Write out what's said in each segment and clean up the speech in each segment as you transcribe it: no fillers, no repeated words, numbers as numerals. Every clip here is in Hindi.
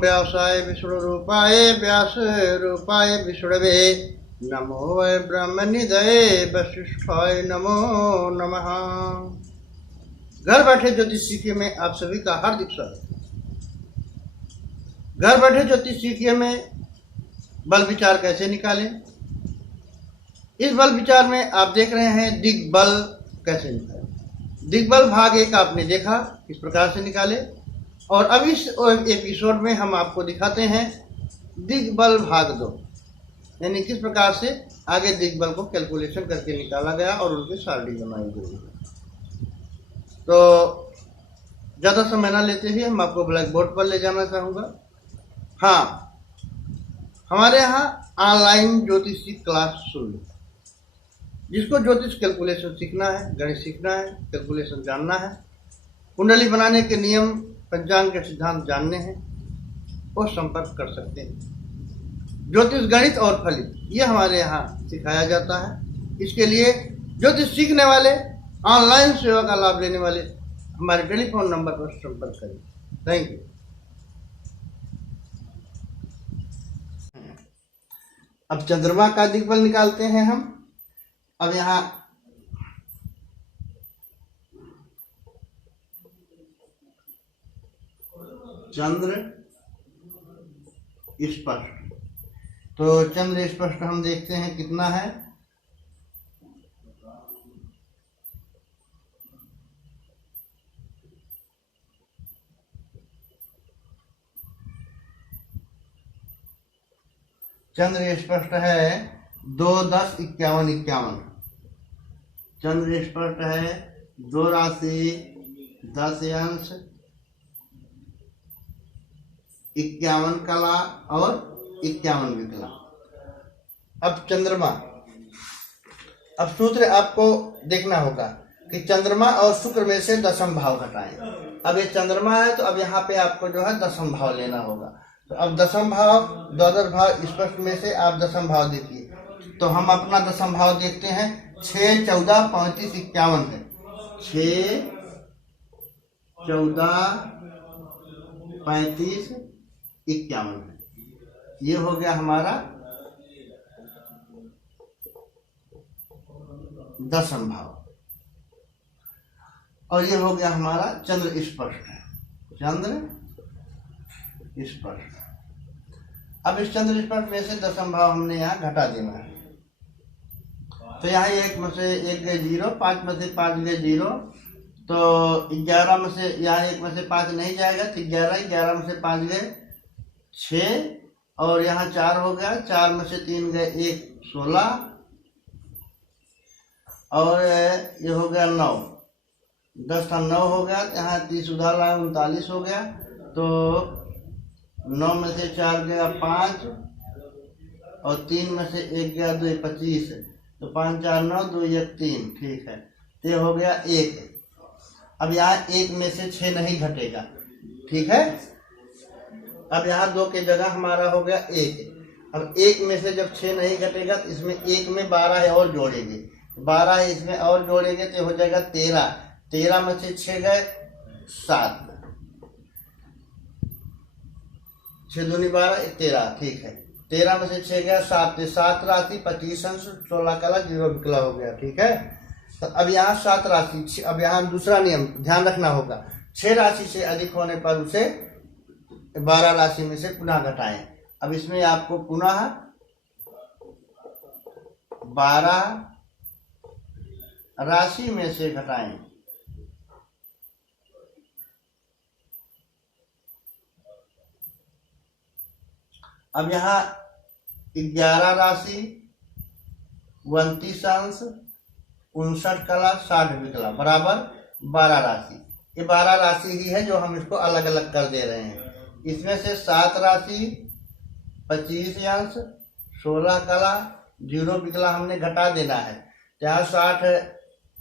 व्यासाय विष्णुरूपाय व्यास रूपाय विष्णवे नमो वै ब्रह्मनिधये वशिष्ठाय नमो नमः। घर बैठे ज्योतिष सीखिए में आप सभी का हार्दिक स्वागत। घर बैठे ज्योतिष सीखिए में बल विचार कैसे निकालें, इस बल विचार में आप देख रहे हैं दिग्बल कैसे निकालें। दिग्बल भाग 1 आपने देखा किस प्रकार से निकाले, और अब इस एपिसोड में हम आपको दिखाते हैं दिग्बल भाग 2, यानी किस प्रकार से आगे दिग्बल को कैलकुलेशन करके निकाला गया और उनकी सारणी बनाई गई। तो ज़्यादा समय ना लेते हुए हम आपको ब्लैक बोर्ड पर ले जाना चाहूँगा। हाँ, हमारे यहाँ ऑनलाइन ज्योतिष की क्लास शुरू है। जिसको ज्योतिष कैलकुलेशन सीखना है, गणित सीखना है, कैलकुलेशन जानना है, कुंडली बनाने के नियम, पंचांग के सिद्धांत जानने हैं, वो संपर्क कर सकते हैं। ज्योतिष गणित और फलित ये हमारे यहाँ सिखाया जाता है। इसके लिए ज्योतिष सीखने वाले, ऑनलाइन सेवा का लाभ लेने वाले हमारे टेलीफोन नंबर पर संपर्क करें। Thank you. अब चंद्रमा का दिग्बल निकालते हैं हम। अब यहाँ चंद्र स्पष्ट, तो चंद्र स्पष्ट हम देखते हैं कितना है। चंद्र स्पष्ट है 2, 10, 51, 51। चंद्र स्पष्ट है 2 राशि 10 अंश 51 कला और 51 विकला। अब चंद्रमा, अब सूत्र आपको देखना होगा कि चंद्रमा और शुक्र में से दशम भाव घटाएं। अब ये चंद्रमा है तो अब यहाँ पे आपको जो है दशम भाव लेना होगा। तो अब दशम भाव, द्वादश भाव स्पष्ट में से आप दशम भाव देखिए। तो हम अपना दशम भाव देखते हैं। 6, 14, 35, 51 है। 6, 14, 35, 51 है। ये हो गया हमारा दशम भाव, और ये हो गया हमारा चंद्र स्पष्ट है। चंद्र स्पष्ट। अब इस चंद्र स्पष्ट में से दशम भाव हमने यहाँ घटा देना है। तो यहाँ 1 में से 1 गए 0, 5 में से 5 गए 0, तो 11 में से यहाँ 1 में से 5 नहीं जाएगा तो 11, 11 में से 5 गए 6, और यहाँ 4 हो गया, 4 में से 3 गए 1, 16, और ये हो गया 9, 10 था 9 हो गया। यहाँ 30 उधार लाया 39 हो गया। तो 9 में से 4 गया 5, और 3 में से 1 गया 2, 25, तो 5, 4, 9, 2, 1, 3, ठीक है। तो ये हो गया 1। अब यहाँ 1 में से 6 नहीं घटेगा, ठीक है। अब यहाँ 2 की जगह हमारा हो गया 1। अब 1 में से जब 6 नहीं घटेगा तो इसमें 1 में 12 है और जोड़ेंगे, 12 है इसमें और जोड़ेंगे तो हो जाएगा 13। 13 में से 6 गए 7, 6 दूनी 12, 13, ठीक है। 13 में से 6 गया 7, 7 राशि 25 अंश 16 कला 0 विकला हो गया, ठीक है। तो अब यहाँ 7 राशि, अब यहाँ दूसरा नियम ध्यान रखना होगा, 6 राशि से अधिक होने पर उसे 12 राशि में से पुनः घटाएं। अब इसमें आपको पुनः 12 राशि में से घटाएं। अब यहाँ 11 राशि 29 अंश 59 कला 60 विकला बराबर 12 राशि। ये 12 राशि ही है जो हम इसको अलग अलग कर दे रहे हैं। इसमें से 7 राशि 25 अंश 16 कला 0 विकला हमने घटा देना है। जहाँ 60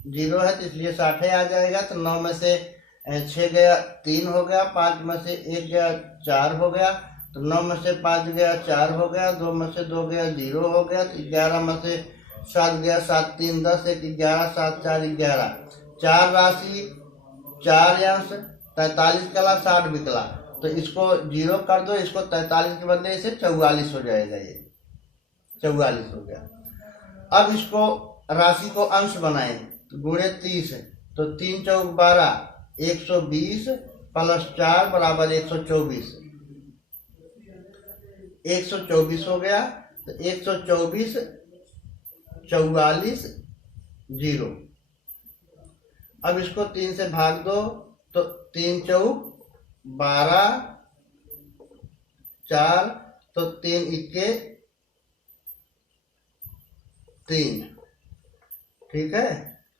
0 है तो इसलिए 60 आ जाएगा। तो 9 में से 6 गया 3 हो गया, 5 में से 1 गया 4 हो गया, तो 9 में से 5 गया 4 हो गया, 2 में से 2 गया 0 हो गया, तो 11 में से 7 गया 7 3 10 1 11 7 4 11। 4 राशि 4 अंश 43 कला 60 विकला तो इसको 0 कर दो, इसको 43 के बदले इसे 44 हो जाएगा, ये 44 हो गया। अब इसको राशि को अंश बनाएं तो गुणे 30 है, तो 3 चौक 12, 120 प्लस 4 बराबर 124, 124 हो गया। तो 124 44 0। अब इसको 3 से भाग दो, तो 3 चौक 12, 4, तो 3 इक्के 3, ठीक है।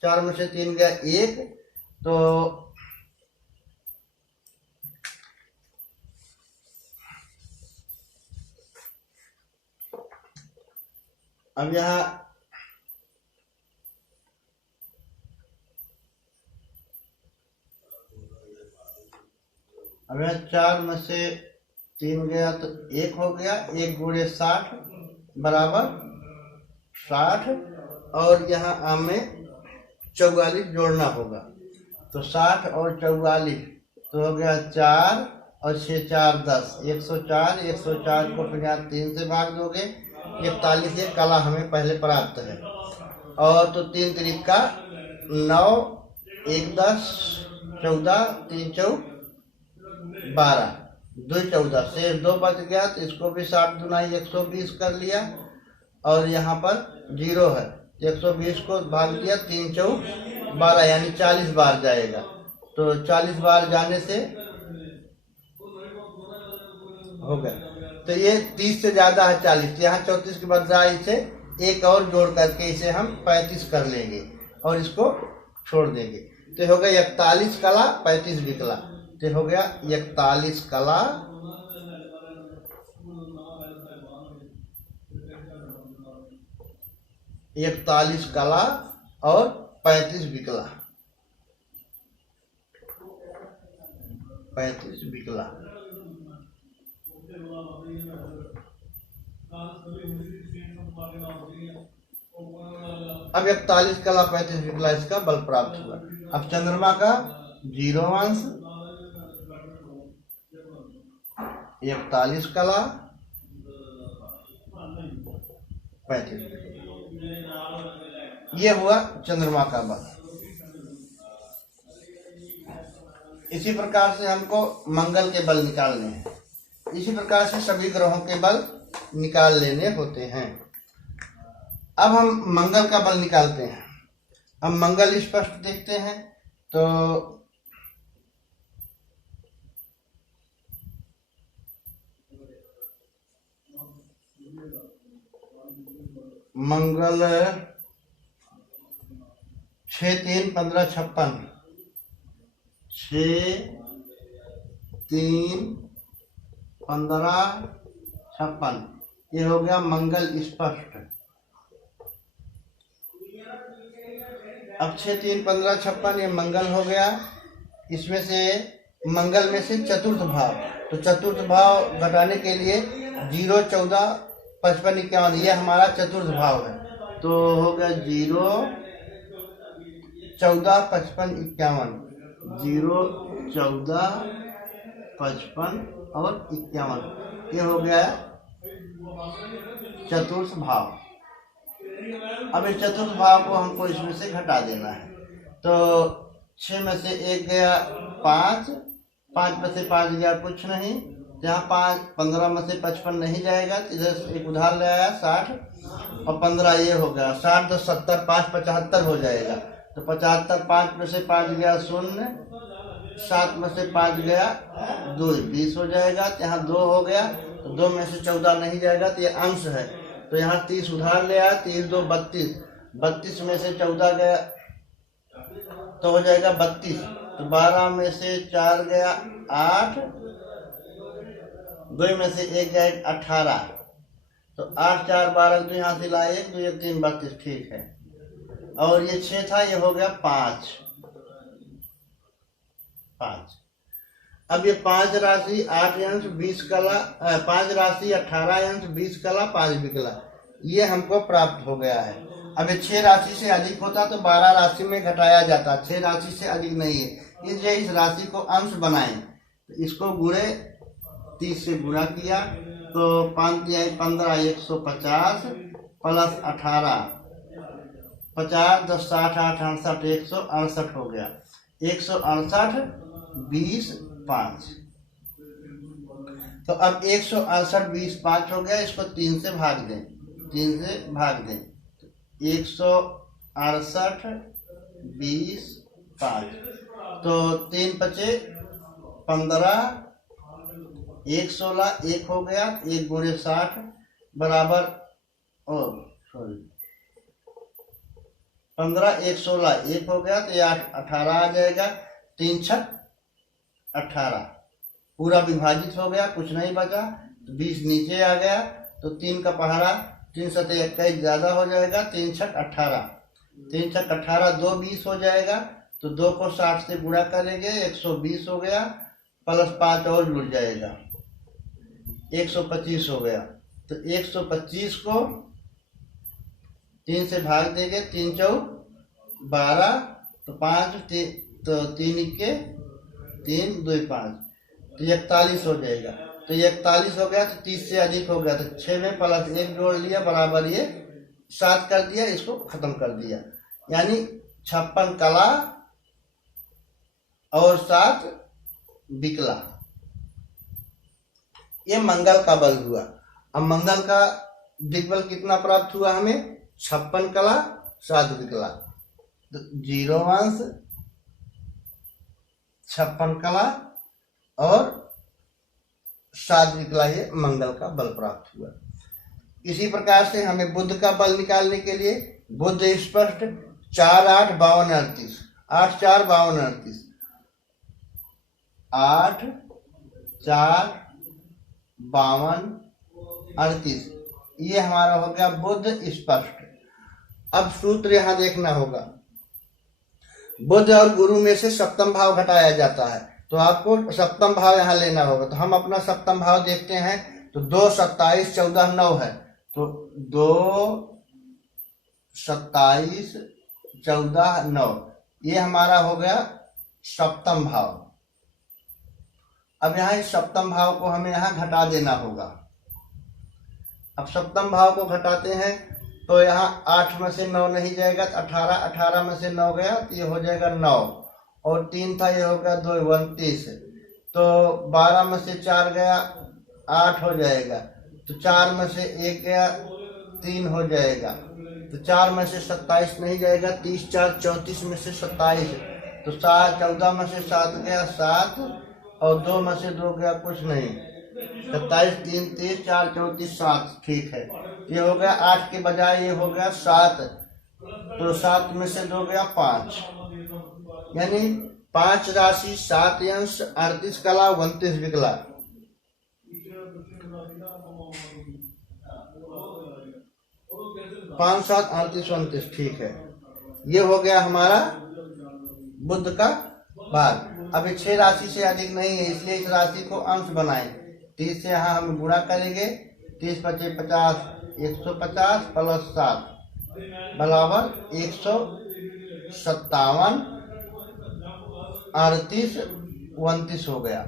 4 में से 3 गया 1, तो अब यहाँ अब यहाँ 4 में से 3 गया तो 1 हो गया, 1 गुणे 60 बराबर 60, और यहाँ हमें 44 जोड़ना होगा, तो 60 और 44 तो हो गया 4 और 6 4 10, 104, 104 को फिर यहाँ 3 से भाग दोगे, 41 ये कला हमें पहले प्राप्त है, और तो 3 त्रिका 9, 1 10, 14, 3 चौक 12, 2 14, शेष 2 बच गया, तो इसको भी 60 दुनाई 120 कर लिया, और यहाँ पर 0 है, 120 को भाग दिया, 3 चौक 12 यानी 40 बार जाएगा, तो 40 बार जाने से हो गया। तो ये 30 से ज्यादा है 40, यहाँ 34 के बदला इसे एक और जोड़ करके इसे हम 35 कर लेंगे और इसको छोड़ देंगे, तो हो गया 41 कला 35 विकला, तो हो गया 41 कला 41 कला और 35 विकला, 35 विकला। अब 41 कला 35 विकला इसका बल प्राप्त हुआ। अब चंद्रमा का 0 अंश 41 कला 35, ये हुआ चंद्रमा का बल। इसी प्रकार से हमको मंगल के बल निकालने हैं, इसी प्रकार से सभी ग्रहों के बल निकाल लेने होते हैं। अब हम मंगल का बल निकालते हैं। अब मंगल स्पष्ट देखते हैं, तो मंगल 6 3 15 56, 6 3 15 56, ये हो गया मंगल स्पष्ट। अब 6 3 15 56 ये मंगल हो गया। इसमें से मंगल में से चतुर्थ भाव, तो चतुर्थ भाव घटाने के लिए 0 14 55 51 ये हमारा चतुर्थ भाव है, तो हो गया 0 14 55 51, 0 14 55 और 51, ये हो गया चतुर्थ भाव। अब इस चतुर्थ भाव को हमको इसमें से घटा देना है, तो 6 में से 1 गया 5, 5 में से 5 गया कुछ नहीं, यहाँ 5 15 में से 55 नहीं जाएगा, इधर से एक उधार ले आया 60 और 15 ये हो गया 60 तो 70, 5 75 हो जाएगा, तो 75, 5 में से 5 गया 0, 7 में से 5 गया 2, 20 हो जाएगा, तो यहाँ 2 हो गया, तो 2 में से 14 नहीं जाएगा, तो ये अंश है, तो यहाँ 30 उधार ले आया, 30 2 32, 32 में से 14 गया तो हो जाएगा 32, तो 12 में से 4 गया 8, 2 में से 1 गया 18, तो 8 4 12, तो यहाँ से लाए 1 2 1 3 32, ठीक है। और ये 6 था, ये हो गया 5। अब ये 5 राशि 8 अंश 20 कला, 5 राशि 18 अंश 20 कला 5 विकला, ये हमको प्राप्त हो गया है। अब ये 6 राशि से अधिक होता तो 12 राशि में घटाया जाता, 6 राशि से अधिक नहीं है, इसलिए इस राशि को अंश बनाएं, तो इसको गुणे 30 से गुणा किया तो 5 दिया 15, 150 प्लस 18, 50, 10, 60, 8, 68, 168 हो गया। 168, 20, 5। तो अब 168, 20, 5 हो गया। इसको 3 से भाग दें, 3 से भाग दें। 168, 20, 5 तो 3 बचे 15, 1 16, 1 हो गया। 1 गुणे 60 बराबर 15, 1 16, 1 हो गया। तो ये 18 आ जाएगा। 3 छक 18 पूरा विभाजित हो गया, कुछ नहीं बचा। तो 20 नीचे आ गया। तो 3 का पहाड़ा 3 सतह 21 ज्यादा हो जाएगा। 3 छक 18, 3 छक 18, 2 20 हो जाएगा। तो 2 को 60 से गुणा करेंगे, 120 हो गया। प्लस 5 और जुड़ जाएगा, 125 हो गया। तो 125 को 3 से भाग देंगे। 3 चौक 12, तो 5 तो 3 के 3 2 5, तो 41 हो जाएगा। तो 41 हो गया। तो 30 से अधिक हो गया। तो 6 में प्लस 1 जोड़ लिया बराबर ये 7 कर दिया। इसको खत्म कर दिया। यानी 56 कला और 7 विकला। ये मंगल का बल हुआ। अब मंगल का दिग्बल कितना प्राप्त हुआ हमें? 56 कला 7 विकला। तो 0 अंश 56 कला और 7 विकला, ये मंगल का बल प्राप्त हुआ। इसी प्रकार से हमें बुध का बल निकालने के लिए बुध स्पष्ट 4 8 52 38, 8 4 52 38, 8 4 52 38, ये हमारा हो गया बुध स्पष्ट। अब सूत्र यहां देखना होगा। बुध और गुरु में से सप्तम भाव घटाया जाता है, तो आपको सप्तम भाव यहां लेना होगा। तो हम अपना सप्तम भाव देखते हैं। तो 2 27 14 9 है। तो 2 27 14 9, ये हमारा हो गया सप्तम भाव। अब यहाँ इस सप्तम भाव को हमें यहाँ घटा देना होगा। अब सप्तम भाव को घटाते हैं तो यहाँ 8 में से 9 नहीं जाएगा। तो 18, 18 में से 9 गया तो ये हो जाएगा 9, और 3 था, ये हो गया 2 29। तो 12 में से 4 गया 8 हो जाएगा। तो 4 में से 1 गया 3 हो जाएगा। तो 4 में से 27 नहीं जाएगा। 30 4 34 में से 27। तो 7 14 में से 7 गया 7, और 2 में से 2 गया कुछ नहीं। 27 3 30 4 34 7, ठीक है। ये हो गया 8 के बजाय ये हो गया 7। तो 7 में से 2 गया 5, यानी 5 राशि 7 अंश 38 कला 29 विकला। 5 7 38 29, ठीक है। ये हो गया हमारा बुध का भाग। अब 6 राशि से अधिक नहीं है, इसलिए इस राशि को अंश बनाएं। 30 से यहाँ हम गुणा करेंगे। 30 पचे 50, 150 प्लस 7 बराबर 157 38 29 हो गया।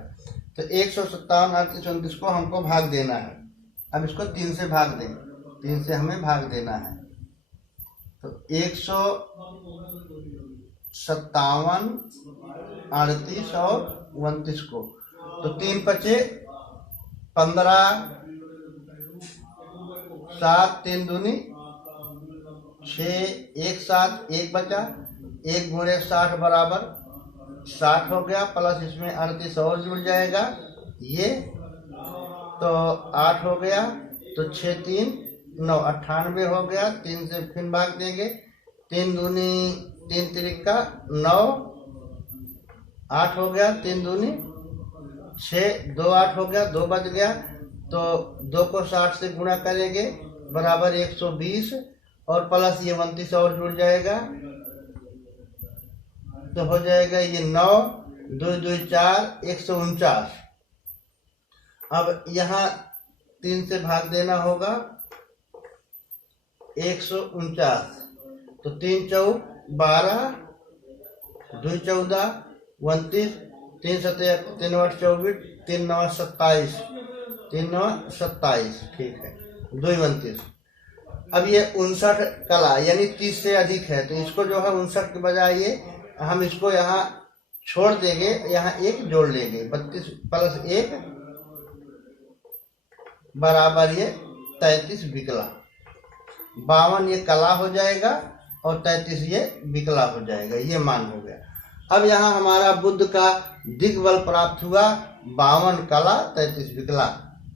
तो 157 38 29 को हमको भाग देना है। अब इसको 3 से भाग दें, 3 से हमें भाग देना है। तो 157 38 और 29 को, तो 3 बचे 15, 7 3 दूनी 6, 1 7, 1 बचा। 1 गुणे 60 बराबर 60 हो गया। प्लस इसमें 38 और जुड़ जाएगा ये, तो 8 हो गया। तो 6 3 9 98 हो गया। 3 से फिर भाग देंगे। 3 दूनी 3 तिरिका 9, 8 हो गया। 3 दूनी 6, 2 8 हो गया, 2 बच गया। तो 2 को 60 से गुणा करेंगे बराबर 120, और प्लस ये 29 और जुड़ जाएगा। तो हो जाएगा ये 9 2 2 4 149। अब यहाँ 3 से भाग देना होगा 149। तो 3 चौक 12, 2 14 29, तीन सत्या 3 × 8 = 24, 3 × 9 = 27, 3 × 9 = 27, ठीक है, 2 × 29। अब ये 59 कला यानी 30 से अधिक है, तो इसको जो है 59 के बजाय ये हम इसको यहाँ छोड़ देंगे, यहाँ एक जोड़ लेंगे, 32 + 1 बराबर ये 33 विकला। 52 ये कला हो जाएगा और 33 ये विकला हो जाएगा, ये मान हो गया। अब यहाँ हमारा बुध का दिग्बल प्राप्त हुआ, 52 कला 33 विकला।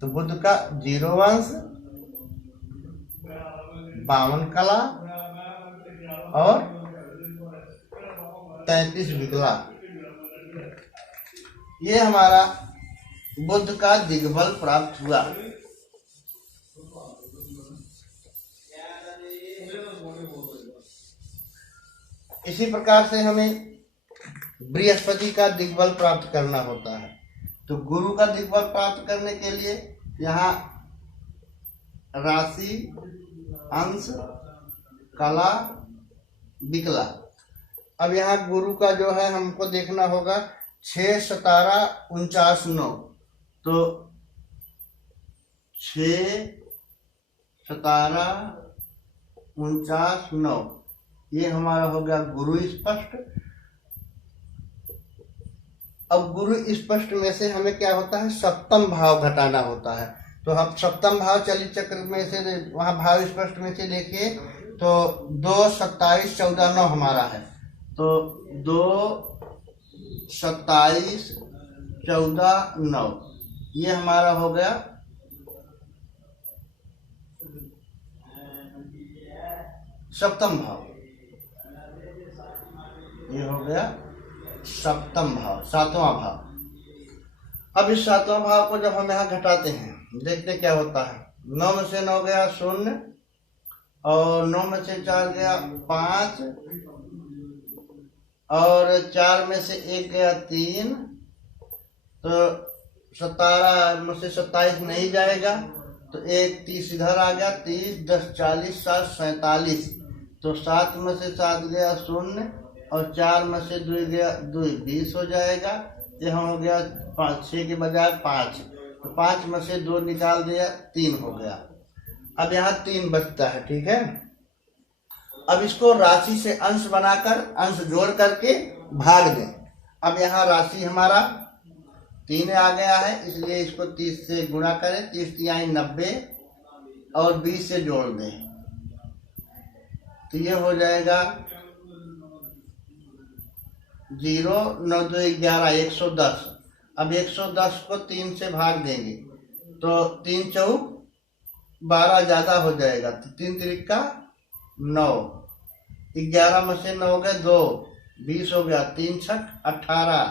तो बुध का 0 अंश, 52 कला और 33 विकला, ये हमारा बुध का दिग्बल प्राप्त हुआ। इसी प्रकार से हमें बृहस्पति का दिग्बल प्राप्त करना होता है। तो गुरु का दिग्बल प्राप्त करने के लिए यहाँ राशि, अंश, कला, विकला। अब यहाँ गुरु का जो है हमको देखना होगा 6, 17, 49, 9। तो 6, 17, 49, 9 ये हमारा हो गया गुरु स्पष्ट। अब गुरु स्पष्ट में से हमें क्या होता है, सप्तम भाव घटाना होता है। तो हम सप्तम भाव चलित चक्र में से वहां भाव स्पष्ट में से देखिए तो 2, 27, 14, 9 हमारा है। तो 2, 27, 14, 9 ये हमारा हो गया सप्तम भाव, ये हो गया सप्तम भाव, 7वां भाव। अब इस 7वां भाव को जब हम यहाँ घटाते हैं, देखते क्या होता है। 9 में से 9 गया 0 और 9 में से 4 गया 5 और 4 में से 1 गया 3। तो 17 में से 27 नहीं जाएगा, तो 1 30 इधर आ गया, 30, 10, 40, 7, 47। तो 7 में से 7 गया 0 और 4 में से 2 गया 2, 20 हो जाएगा। यहाँ हो गया 5, 6 के बजाय 5, तो 5 में से 2 निकाल दिया, 3 हो गया। अब यहाँ 3 बचता है, ठीक है। अब इसको राशि से अंश बनाकर अंश जोड़ करके भाग दें। अब यहाँ राशि हमारा 3 आ गया है, इसलिए इसको 30 से गुणा करें, 30 × 90 और 20 से जोड़ दें, तो ये हो जाएगा 0, 9, 2, 11, 110। अब 110 को 3 से भाग देंगे तो 3 चौक 12 ज्यादा हो जाएगा, तो 3 त्रिका 9, 11 में से 9 गए 2, 20 हो गया, 3 छक 18,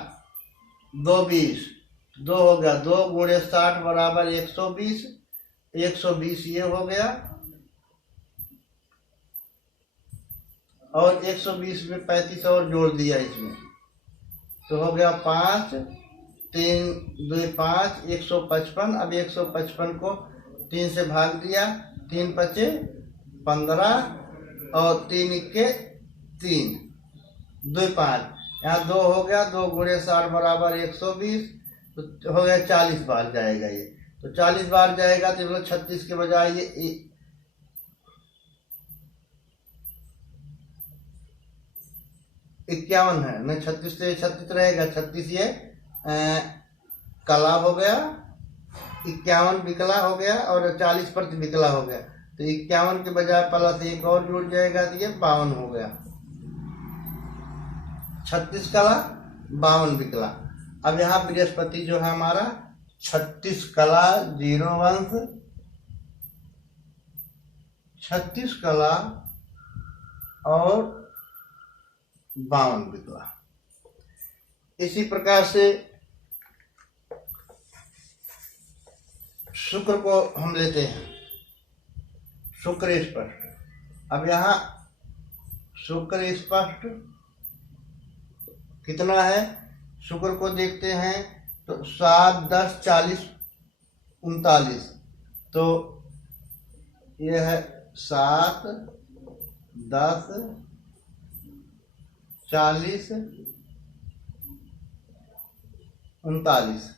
2 20, 2 हो गया, 2 × 60 बराबर 120, 120 ये हो गया और 120 में 35 और जोड़ दिया इसमें, तो हो गया 5, 3, 2, 5, 155। अब 155 को 3 से भाग दिया, 3 5 15 और 3 1 3, 2 5, यहाँ 2 हो गया, 2 × 60 बराबर 120, तो हो गया 40 बार जाएगा ये। तो 40 बार जाएगा तो 36 के बजाय ये 51 है, नहीं 36 से 36 रहेगा, 36 ये कला हो गया, 51 विकला हो गया और 40 प्रति विकला हो गया। तो 51 के बजाय प्लस 1 और जुड़ जाएगा, तो ये 52 हो गया। 36 कला 52 विकला। अब यहाँ बृहस्पति जो है हमारा 36 कला 0 अंश, 36 कला और 52 विकला। इसी प्रकार से शुक्र को हम लेते हैं, शुक्र स्पष्ट। अब यहाँ शुक्र स्पष्ट कितना है, शुक्र को देखते हैं तो 7, 10, 40, 39। तो यह है 7, 10, 40, 39।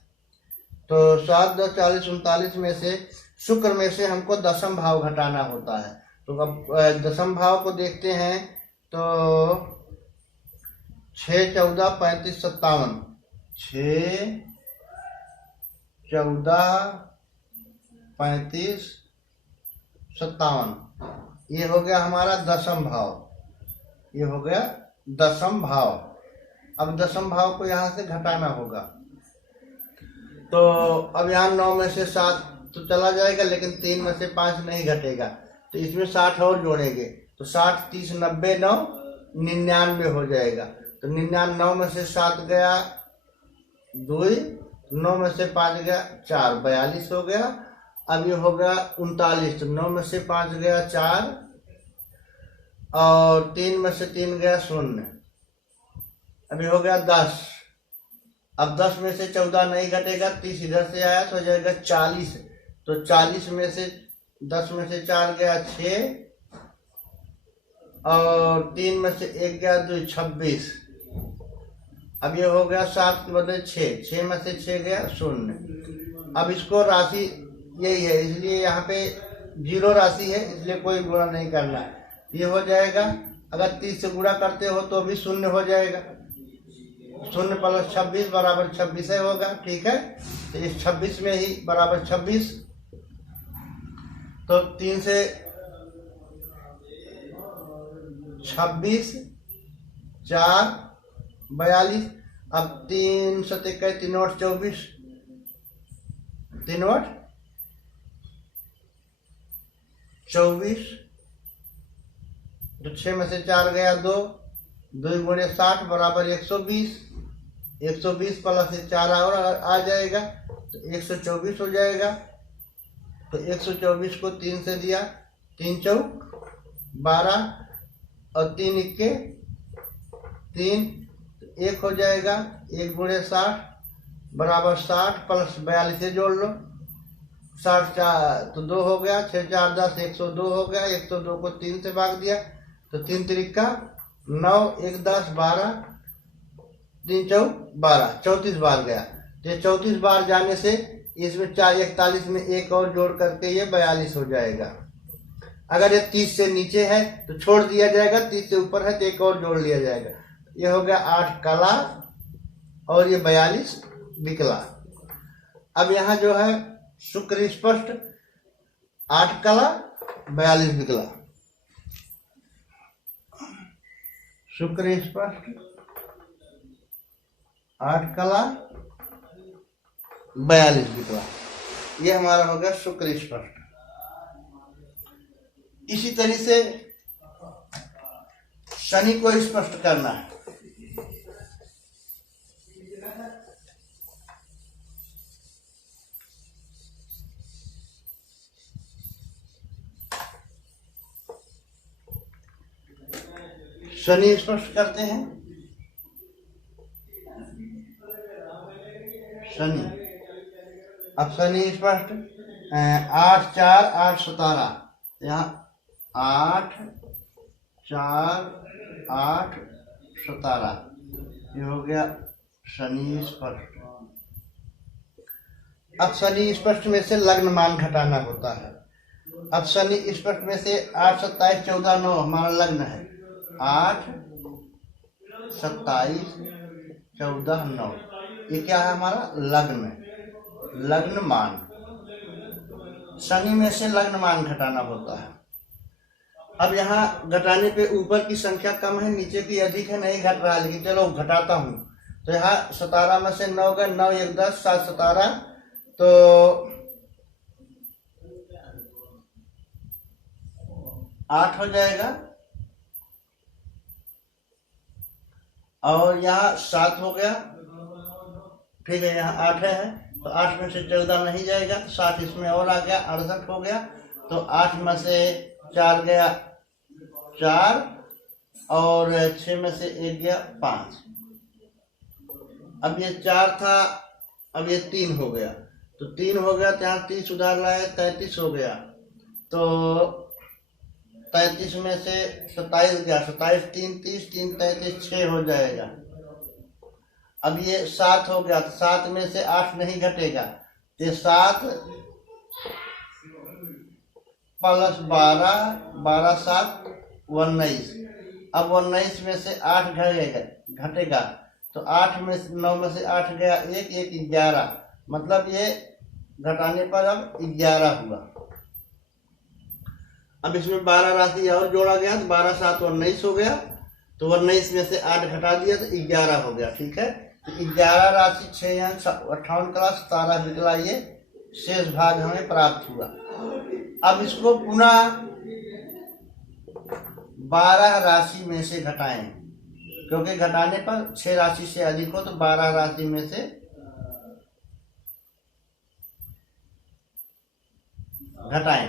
तो 7 10 40 39 में से शुक्र में से हमको दशम भाव घटाना होता है। तो अब दशम भाव को देखते हैं। तो 6 14 35 57, 6 14 35 57, ये हो गया हमारा दशम भाव, ये हो गया दशम भाव। अब दशम भाव को यहाँ से घटाना होगा। तो अब यहाँ 9 में से 7 तो चला जाएगा, लेकिन 3 में से 5 नहीं घटेगा, तो इसमें 60 और जोड़ेंगे। तो 60 30 90 9 99 हो जाएगा। तो 99, 9 में से 7 गया 2, 9 में से 5 गया 4, 42 हो गया। अब ये हो गया 39। तो 9 में से 5 गया 4 और 3 में से 3 गया 0। अभी हो गया 10। अब 10 में से 14 नहीं घटेगा, 30 इधर से आया तो हो जाएगा 40। तो 40 में से 10 में से 4 गया 6 और 3 में से 1 गया 2, 26। अब ये हो गया 7 के बदले 6, 6 में से 6 गया 0। अब इसको राशि यही है, इसलिए यहाँ पे 0 राशि है, इसलिए कोई गुणा नहीं करना है। ये हो जाएगा। अगर 30 से गुणा करते हो तो भी 0 हो जाएगा। 0 प्लस 26 बराबर 26 है होगा। ठीक है, तो इस 26 में ही बराबर 26। तो 3 से 26 4 42। अब 3 7 3 और 24, 3 और 24। तो 6 में से 4 गया 2, 2 गुणे 60 बराबर 120। 120 प्लस 4 और आ जाएगा तो 124 हो जाएगा। तो 124 को 3 से दिया, 3 चौक 12 और 3 इक्के 3, 1 हो जाएगा। 1 गुणे 60 बराबर 60 प्लस 42 से जोड़ लो, 60 4 तो 2 हो गया, 6 4 10 102 हो गया। 102 को 3 से भाग दिया तो 3 त्रिका 9, 1 10 12, 3 चौक 12, 34 बार गया। तो ये 34 बार जाने से इसमें 4 41 में 1 और जोड़ करके ये 42 हो जाएगा। अगर ये 30 से नीचे है तो छोड़ दिया जाएगा, 30 से ऊपर है तो 1 और जोड़ लिया जाएगा। ये हो गया 8 कला और ये 42 विकला। अब यहाँ जो है शुक्र स्पष्ट, 8 कला 42 विकला। शुक्र स्पष्ट, 8 कला 42 विकला। ये हमारा हो गया शुक्र स्पष्ट। इसी तरह से शनि को स्पष्ट करना है। शनि स्पष्ट करते हैं। शनि, अब शनि स्पष्ट 8 4 8 17, यहाँ 8 4 8 17, ये हो गया शनि स्पष्ट। अब शनि स्पष्ट में से लग्न मान घटाना होता है। अब शनि स्पष्ट में से 8 27 14 9 हमारा लग्न है। 8 27 14 9, ये क्या है हमारा लग्न, लग्न मान। शनि में से लग्न मान घटाना होता है। अब यहाँ घटाने पे ऊपर की संख्या कम है, नीचे की अधिक है, नहीं घट रहा, लेकिन चलो घटाता हूँ। तो यहाँ 17 में से 9 गए, 9 1 10 7 17, तो 8 हो जाएगा। और यहाँ 7 हो गया, ठीक है, यहाँ 8 है तो 8 में से 14 नहीं जाएगा, 7 इसमें और आ गया, 68 हो गया। तो 8 में से 4 गया 4 और 6 में से 1 गया 5। अब ये 4 था, अब ये 3 हो गया, तो 3 हो गया, तो यहाँ 30 उधार लाए, 33 हो गया। तो 33 में से 27 गया, 27 3 30 3 33 6 हो जाएगा। अब ये 7 हो गया, तो 7 में से 8 नहीं घटेगा, तो 7 प्लस 12, 12 7 19। अब 19 में से 8 घटेगा, तो 8 में से 9 में से 8 गया, 1 1 11, मतलब ये घटाने पर अब 11 हुआ। अब इसमें 12 राशि और जोड़ा गया, तो 12 7 19 हो गया, तो 19 में से 8 घटा दिया तो 11 हो गया। ठीक है, तो 11 राशि 6 अंक 58 कला 17 निकला, ये शेष भाग हमें प्राप्त हुआ। अब इसको पुनः 12 राशि में से घटाएं, क्योंकि घटाने पर 6 राशि से अधिक हो तो 12 राशि में से घटाएं।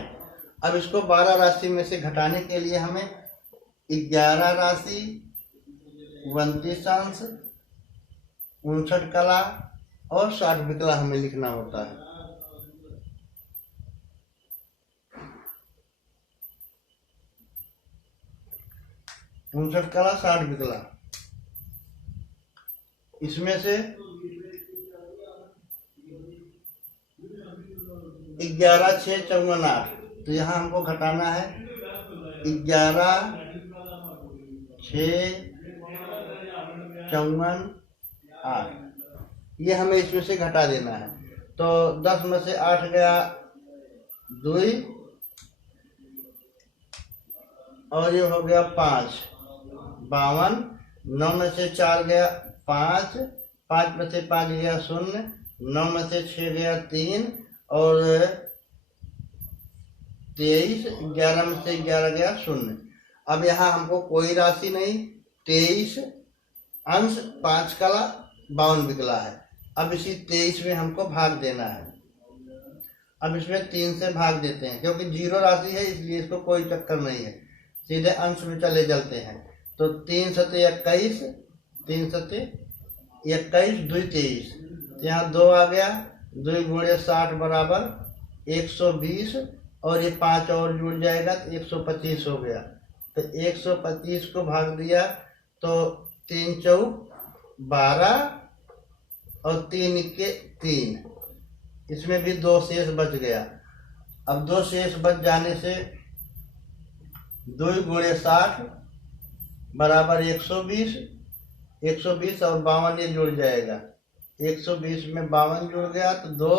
अब इसको 12 राशि में से घटाने के लिए हमें 11 राशि 29 अंश 59 कला और 60 विकला हमें लिखना होता है। उनसठ कला 60 विकला, इसमें से 11 6 54 8, तो यहाँ हमको घटाना है 11 6 54 8, ये हमें इसमें से घटा देना है। तो 10 में से 8 गया 2 और ये हो गया 5 52, 9 में से 4 गया 5, 5 में से 5 गया 0, 9 में से 6 गया 3 और 23, 11 में से 11 गया 0। अब यहाँ हमको कोई राशि नहीं, 23 अंश 5 कला 52 विकला है। अब इसी 23 में हमको भाग देना है। अब इसमें 3 से भाग देते हैं, क्योंकि 0 राशि है इसलिए इसको कोई चक्कर नहीं है, सीधे अंश में चले चलते हैं। तो 3 सते 21, 3 सते 21, 2 23, यहाँ 2 आ गया, 2 गुणे 60 बराबर 120 और ये 5 और जुड़ जाएगा तो 125 हो गया। तो 125 को भाग दिया तो 3 चौक 12 और 3 के 3, इसमें भी 2 शेष बच गया। अब 2 शेष बच जाने से 2 गुणे 60 बराबर 120, 120 और 52 ये जुड़ जाएगा, 120 में 52 जुड़ गया तो 2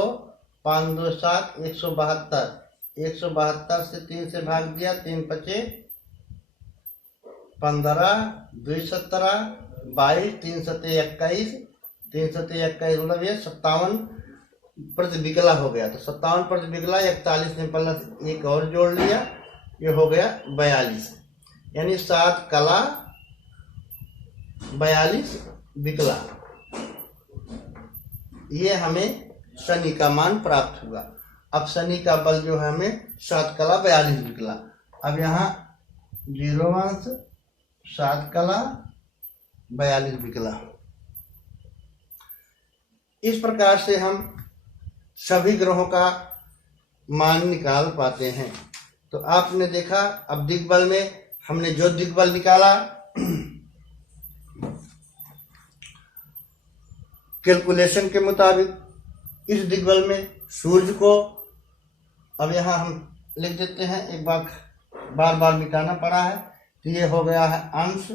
5 2 7 172, 172 से 3 से भाग दिया, 3 पचे 15, 2 17 22, 3 सते 21, 3 सते 21 मतलब ये 57 प्रति विकला हो गया। तो 57 प्रति विकला 41 में प्लस 1 और जोड़ लिया, ये हो गया 42, यानी 7 कला 42 विकला, ये हमें शनि का मान प्राप्त हुआ। अब शनि का बल जो है हमें 7 कला 42 विकला। अब यहाँ 0 अंश 7 कला 42 विकला। इस प्रकार से हम सभी ग्रहों का मान निकाल पाते हैं। तो आपने देखा, अब दिग्बल में हमने जो दिग्बल निकाला कैलकुलेशन के मुताबिक, इस दिग्बल में सूर्य को, अब यहाँ हम लिख देते हैं, एक बार बार मिटाना पड़ा है, तो ये हो गया है अंश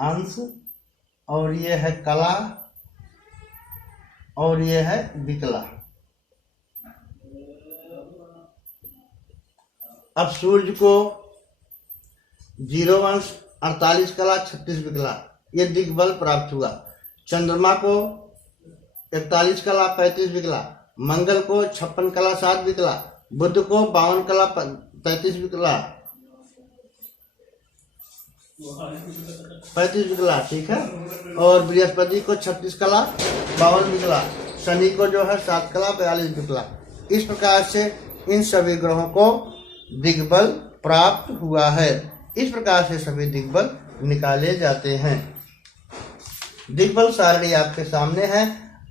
अंश और ये है कला और ये है विकला। अब सूर्य को 0 अंश 48 कला 36 विकला, ये दिग्बल प्राप्त हुआ। चंद्रमा को 41 कला 35 विकला, मंगल को 56 कला 7 विकला, बुध को 52 कला 35 विकला, 35 विकला, ठीक है। और बृहस्पति को 36 कला 52 विकला, शनि को जो है 7 कला 42 विकला। इस प्रकार से इन सभी ग्रहों को दिग्बल प्राप्त हुआ है। इस प्रकार से सभी दिग्बल निकाले जाते हैं। दिग्बल सारणी आपके सामने है।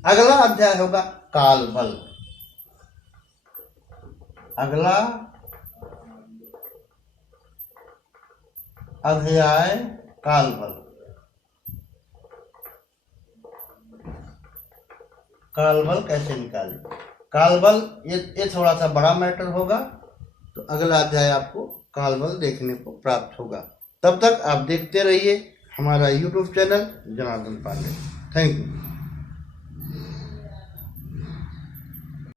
अगला अध्याय होगा काल बल। अगला अध्याय काल बल। काल बल कैसे निकालें। काल बल ये थोड़ा सा बड़ा मैटर होगा, तो अगला अध्याय आपको काल बल देखने को प्राप्त होगा। तब तक आप देखते रहिए हमारा YouTube channel Janardan Pandey. Thank you.